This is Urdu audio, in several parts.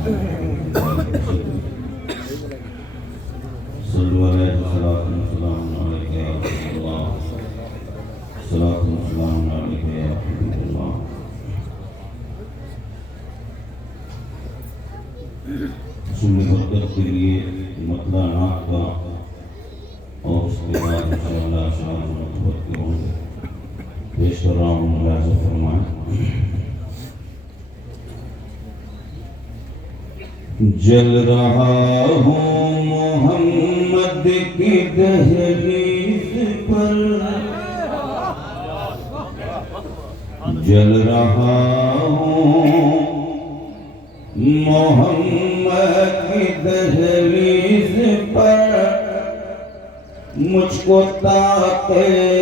صلوا علیہ الصلاۃ والسلام علیک یا رسول اللہ الصلاۃ والسلام علیک یا حبیب اللہ حصول برکت کے لیے مطلع نعت کا اور اس کے بعد انشاءاللہ شاہ مرتبت کے ہوں گے پیش کر رہا ہوں ملاحظہ فرمائیں جل رہا ہوں محمد کی دہلیز پر جل رہا ہوں محمد کی دہلیز پر مجھ کو طاق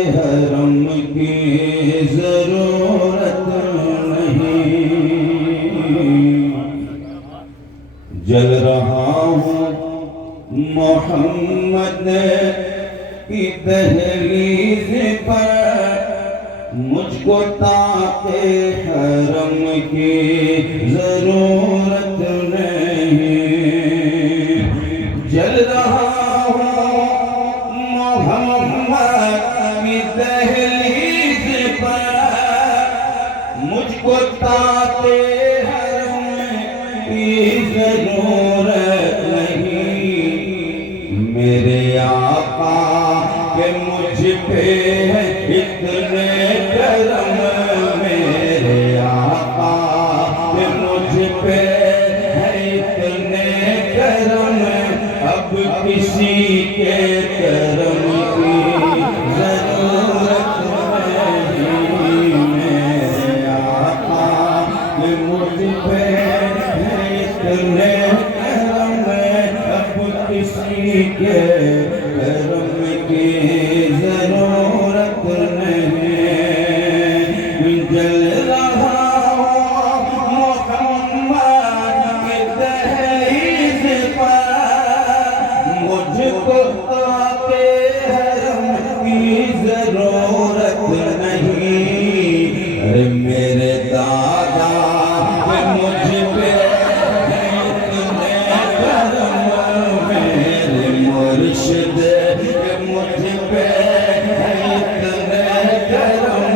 حرم کی ضرورت نہیں جل رہا ہوں محمد کی دہلیز پر مجھ کو طاق حرم کی ضرورت نہیں جل رہا ہوں محمد کی دہلیز پر مجھ کو طاق حرم کی ضرورت نہیں میرے آقا کہ مجھ پہ ہے اتنے کرم میرے آقا کہ مجھ پہ ہے اتنے کرم اب کسی کے کرم کی ضرورت نہیں میرے آقا کہ مجھ پہ ہے اتنے کرم اب کسی کے کرم کی ضرورت نہیں جل رہا محمد کی دہلیز پر مجھ کو طاق حرم کی ضرورت نہیں ارے میرے دادا کہ مجھ پہ ہے اتنے کرم میرے مرشد کہ مجھ پہ ہے اتنے کرم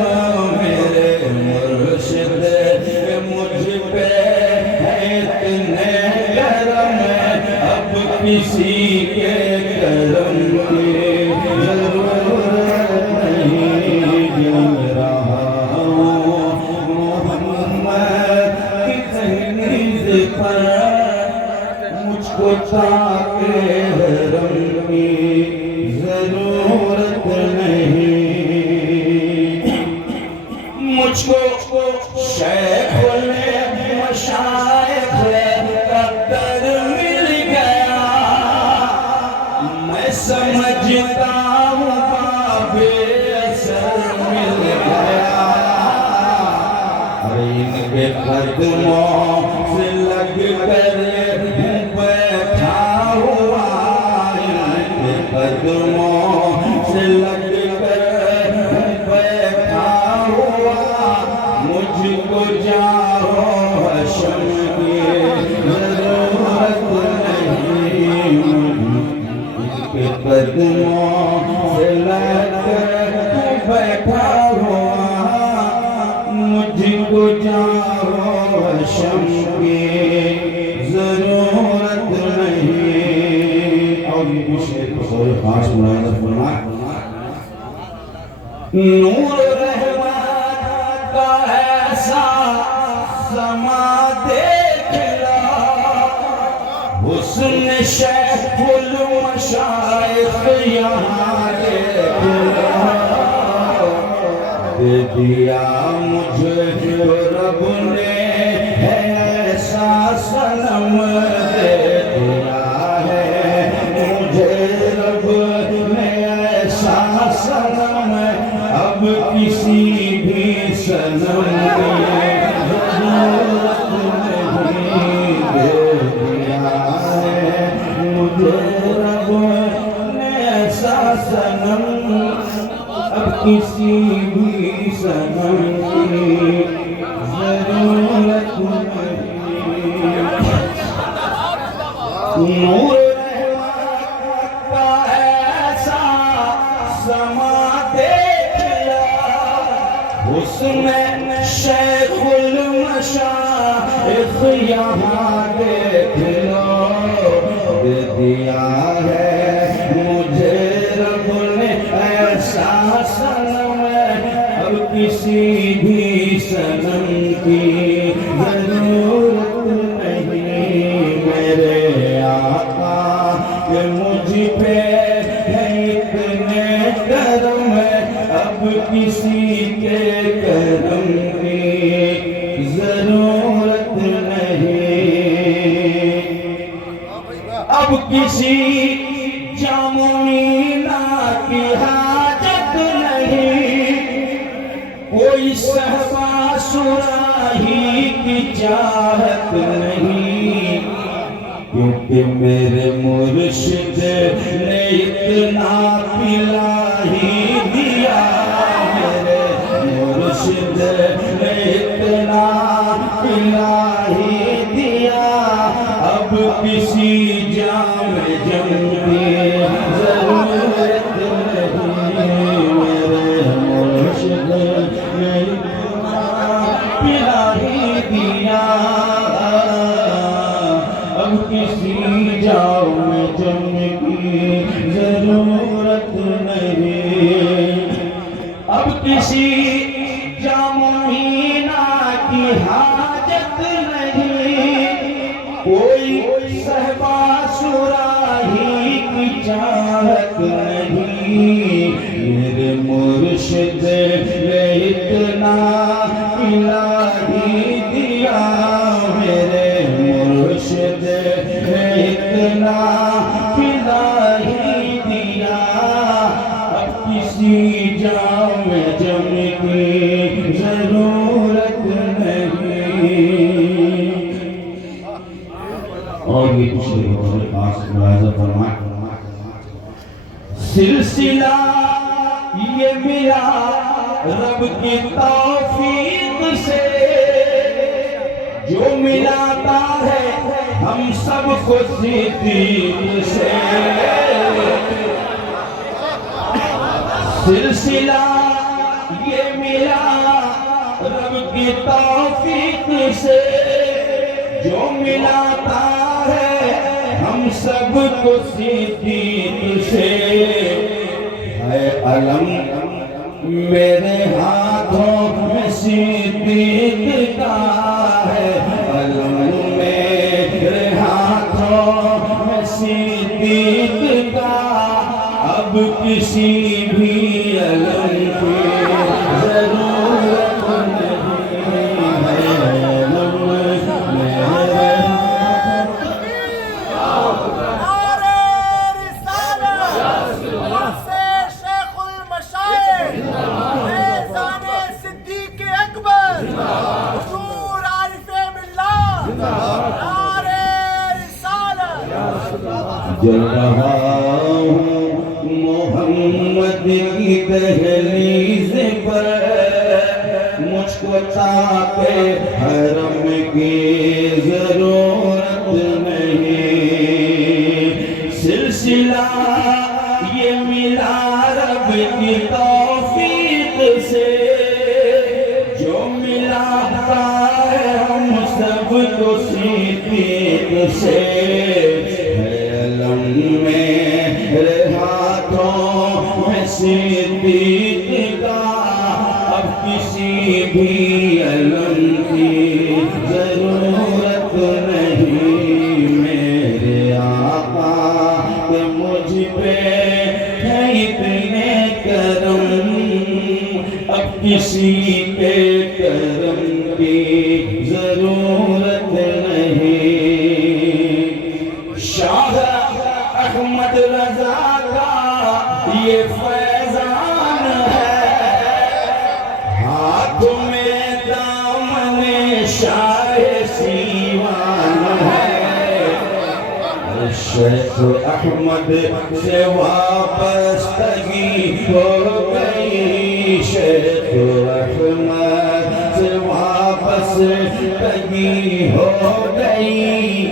میرے مرشد کہ مجھ پہ ہے اتنے کرم اب کسی کے کرم کی ضرورت نہیں جل رہا ہوں محمد کی دہلیز پر مجھ کو طاق حرم کی ضرورت نہیں مجھ کو شیخ المشائخ کا در مل گیا میں سمجھتا ہوں باب اثر مل گیا ان کے قدموں سے لگ کر بیٹھا ہوا ان کے قدموں سے لگ کر بیٹھا ہوا مجھ کو جاؤ حشم کی ضرورت نہیں ان کے قدموں سے لگ کر بیٹھا ہوا مجھ کو جاؤ حشم کی ضرورت نہیں اور یہ شعر بطور خاص ملاحظہ فرمائیں نور رحمت کا ایسا سما دیکھ لا حسن شیخ المشائخ یہاں دیکھ لا دے دیا مجھے رب نے ایسا سنم دے دیا ہے مجھے رب نے ایسا سنم اب کسی بھی سنم کی ضرورت نہیں دے دیا ہے مجھے رب نے ایسا سنم اب کسی بھی سنم کی ضرورت نہیں نور رحمت کا ایسا سما دیکھ لیا حسن شیخ المشائخ یہاں دیکھ لو دے دیا ہے مجھے رب نے ایسا سنم اب کسی بھی سنم کی ضرورت نہیں میرے آقا کہ مجھ پہ ہے اتنے کرم اب کسی کے کرم کی ضرورت نہیں اب کسی جامعینا کی حاجت نہیں کوئی صحبہ سراہی کی چاہت نہیں کیونکہ میرے مرشد نے اتنا پلا ہی دیا میرے مرشد نے اتنا پلا ہی دیا اب کسی جام جم کی ضرورت نہیں میرے مرشد نے اتنا پلا ہی دیا اب کسی جام جم کی ضرورت نہیں اب کسی جامعینا کی حاجت نہیں کوئی صحبہ سراہی کی چاہت نہیں میرے مرشد نے اتنا پلا ہی دیا میرے مرشد نے اتنا پلا ہی دیا اب کسی جام جم کی ضرورت نہیں اور یہ پچھلے بہت خاص ملاحظہ فرمائیں سلسلہ یہ ملا رب کی توفیق سے جو ملاتا ہے ہم سب کو صدیق سے سلسلہ یہ ملا رب کی توفیق سے جو ملاتا ہے ہم سب کو صدیق سے ہے علم میرے ہاتھوں میں صدیق کا ہے علم میرے ہاتھوں میں صدیق کا اب کسی بھی علم کی ضرورت نہیں ہے علم میرے جل رہا ہوں محمد کی دہلیز پر مجھ کو تاکہ حرم کی ضرورت نہیں سلسلہ یہ ملا رب کی توفیق سے جو ملاتا ہے ہم سب کو صدیق سے میرے ہاتھوں میں صدیق کا اب کسی بھی علم کی ضرورت نہیں میرے آقا کہ مجھ پہ ہے اتنے کرم اب کسی کے کرم کی ضرورت نہیں شاہ احمد رضا کا یہ فیضان ہے ہاتھ میں دامن شاہ سیوان ہے شیخ احمد سے وابستگی ہو گئی شیخ احمد سے وابستگی ہو گئی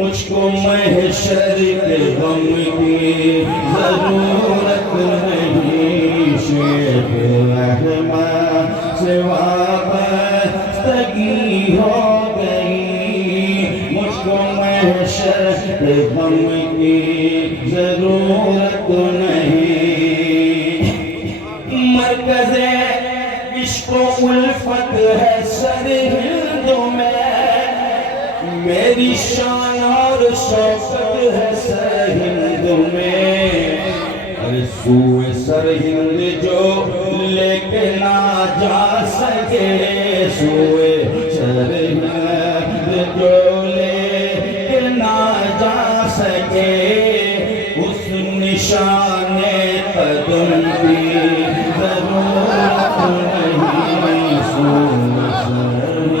مجھ کو محشر کے غم کی ضرورت نہیں، شیخ احمد سے وابستگی ہو گئی، مجھ کو محشر کے غم کی ضرورت نہیں۔ مرکز عشق و الفت ہے سرہند میں، میری شان اور شوقت ہے سرہند میں، ارے سوئے سرہند جو لے کے نہ جا سکے، سوئے سرہند جو لے کے نہ جا سکے، اس نشان قدم کی ضرورت نہیں، سوئے سرہند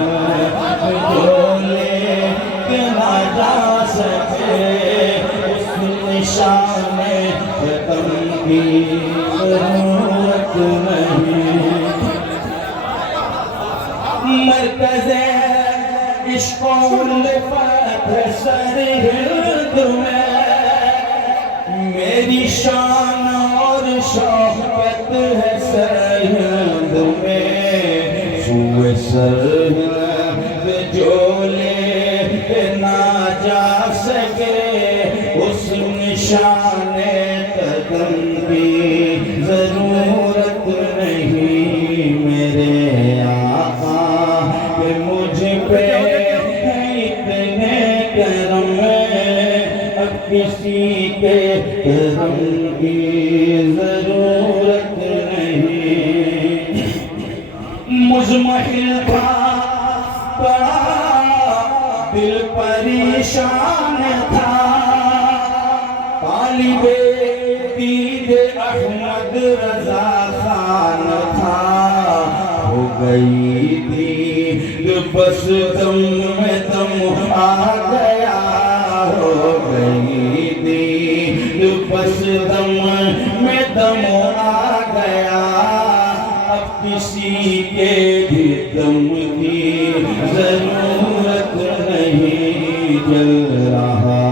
جو لے کے نہ جا سکے، اس نشان قدم کی ضرورت نہیں۔ مرکز عشق و الفت ہے سرہند میں، میری شان اور شوقت ہے سرہند میں، سوئے سرہند جو لے کے نہ جا سکے، اس نشان قدم کی ضرورت نہیں۔ میرے آقا کہ مجھ پہ ہے اتنے کرم، اب کسی کے کرم کی ضرورت نہیں۔ مزمحل تھا بڑا دل پریشان تھا، طالب دید احمد رضا خان تھا، ہو گئی دید بس دم میں دم آ گیا، ہو گئی دید بس دم میں دم آ گیا، اب کسی کے بھی دم کی ضرورت نہیں، جل رہا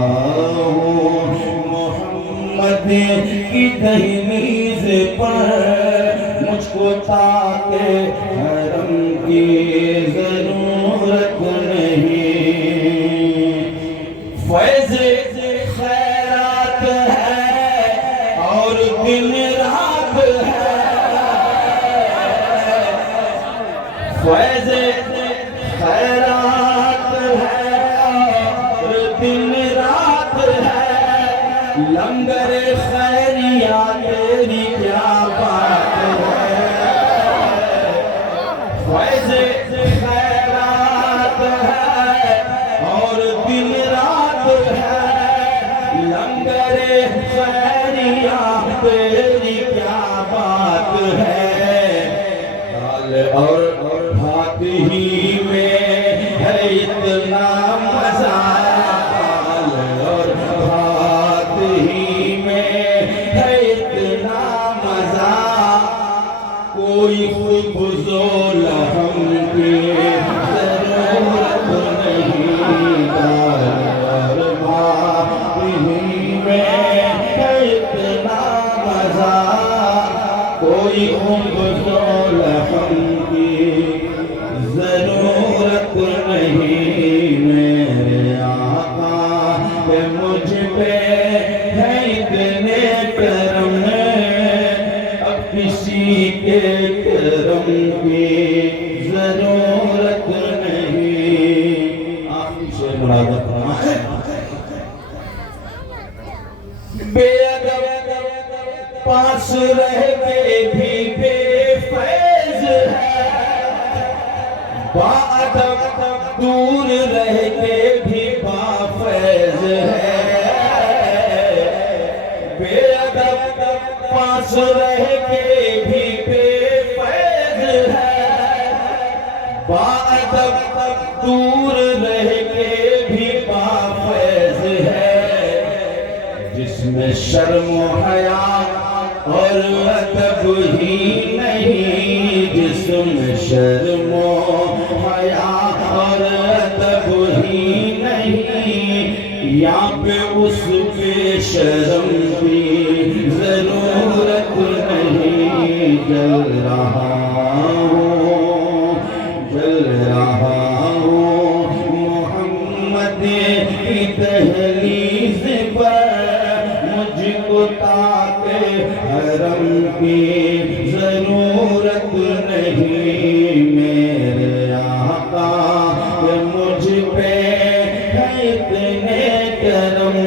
ہوں محمد کی دہلیز پر، مجھ کو تاک حرم کی ضرورت نہیں۔ فیض خیرات ہے اور دن رات ہے، فیض خیرات ہے اور دن رات ہے، لنگر خیریہ تیری کیا بات ہے، فیض خیرات ہے اور دن رات ہے، لنگر خیریہ تیری کیا بات ہے، دال اور بھات ہی میں ہے اتنا مزہ، دال اور بھات ہی میں ہے اتنا مزہ، کوئی فضول ہم کی ضرورت نہیں، دال اور بھات ہی میں ہے اتنا مزہ، کوئی فضول ہم کی ضرورت نہیں۔ میرے آقا کہ مجھ پہ ہے اتنے کرم، اب کسی کے کرم کی ضرورت نہیں۔ آخری شعر مراد فرمائے، بے ادب پاس رہ کے بھی بے فیض ہے، با ادب دور رہ کے بھی با فیض ہے، بے ادب پاس رہ کے بھی بے فیض ہے، با ادب دور رہ کے بھی با فیض ہے، جس میں شرم و حیا اور ادب ہی نہیں، جس میں شرم و حیا اور ادب ہی نہیں، یا پہ اس پہ شرم کی ضرورت نہیں، جل رہا ہوں محمد کی دہلیز پر، مجھ کو تاکہ حرم کی ضرورت نہیں، میرے آقا کہ مجھ پہ ہے اتنے کرم،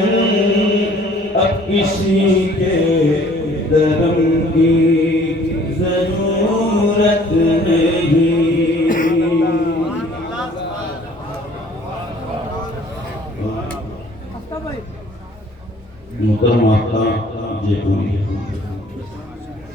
اب کسی کے درم کی ضرورت نہیں۔ محترم آقا جے پوری